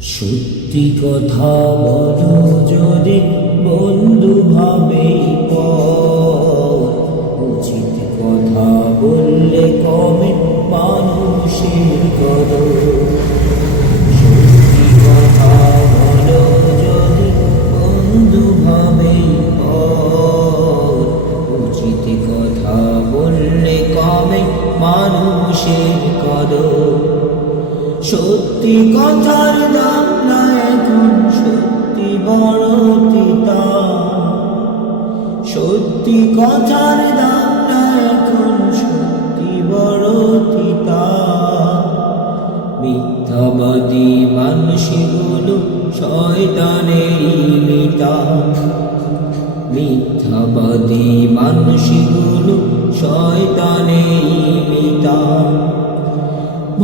সত্যি কথা বলো যদি বন্ধু ভাবে উচিত কথা বললে কমে মানুষের কদর। সত্যি কথা বলো যদি বন্ধু ভাবে উচিত কথা বললে কমে মানুষের কদর। সত্যি কথার দাম না এখন সত্যি বড় তিতা। সত্যি কথার দাম না এখন সত্যি বড় তিতা। মিথ্যাবাদী মানুষগুলো শয়তানেরই মিতা। মিথ্যাবাদী মানুষগুলো শয়তানেরই মিতা।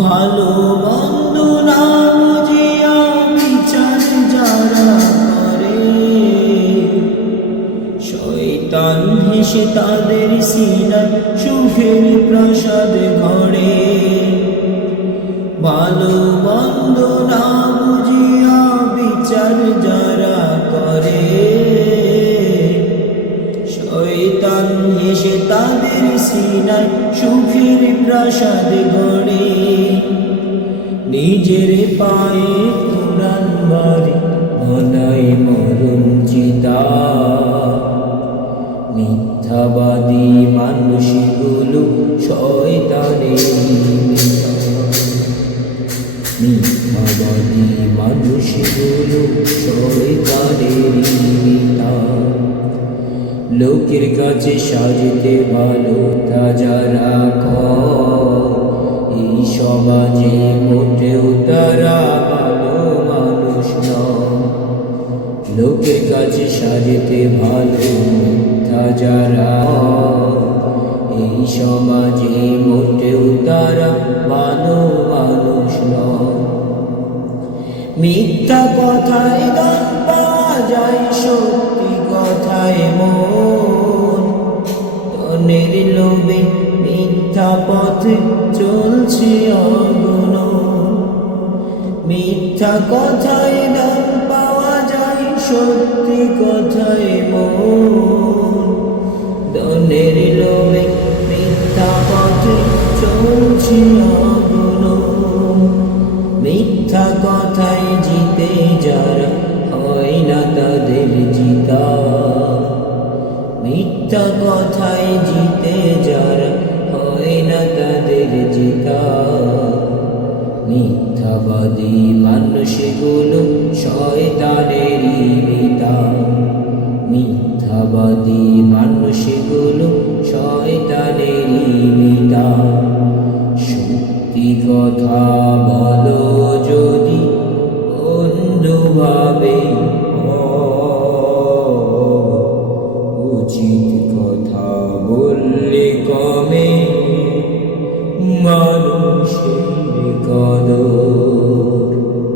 ভালো মন্দ না বুঝিয়া বিচার যারা করে, শয়তান হেসে তাদের সিনায় সুখের প্রাসাদ গড়ে। ভালো মন্দ না বুঝিয়া বিচার যারা করে, শয়তান হেসে তাদের সিনায় সুখের প্রাসাদ গড়ে। নিজের পায়ে কোরআন বাড়ি বানাই মরণ চিতা। মিথ্যাবাদী মানুষগুলো শয়তানের মিতা। মিথ্যাবাদী মানুষগুলো শয়তানের মিতা। লোকের কাছে সাজতে ভালো তা যারা এই সমাজে মোটেও তারা ভালো মানুষ নয়। লোকের কাছে সাজতে ভালো তা যারা এই সমাজে মোটেও তারা ভালো মানুষ নয়। মিথ্যা কথায় দান পাওয়া যায়, সত্যি কথায় মন। ধনের লোভে মিথ্যা পথে চলছে অগুণ। মিথ্যা কথায় দান পাওয়া যায়, সত্যি কথায় মন। ধনের লোভে মিথ্যা পথে চলছে অগুণ। মিথ্যা কথায় জিতে যারা হয় না তাদের জিতা। মিথ্যা কথায় জিতে যারা হয় না তাদের জিতা। মিথ্যাবাদী মানুষগুলো শয়তানেরই মিতা। মিথ্যাবাদী মানুষগুলো শয়তানেরই মিতা। সত্যি কথা বলো যদি বন্ধু ভাবে উচিত কথা বললে কমে মানুষের কদর।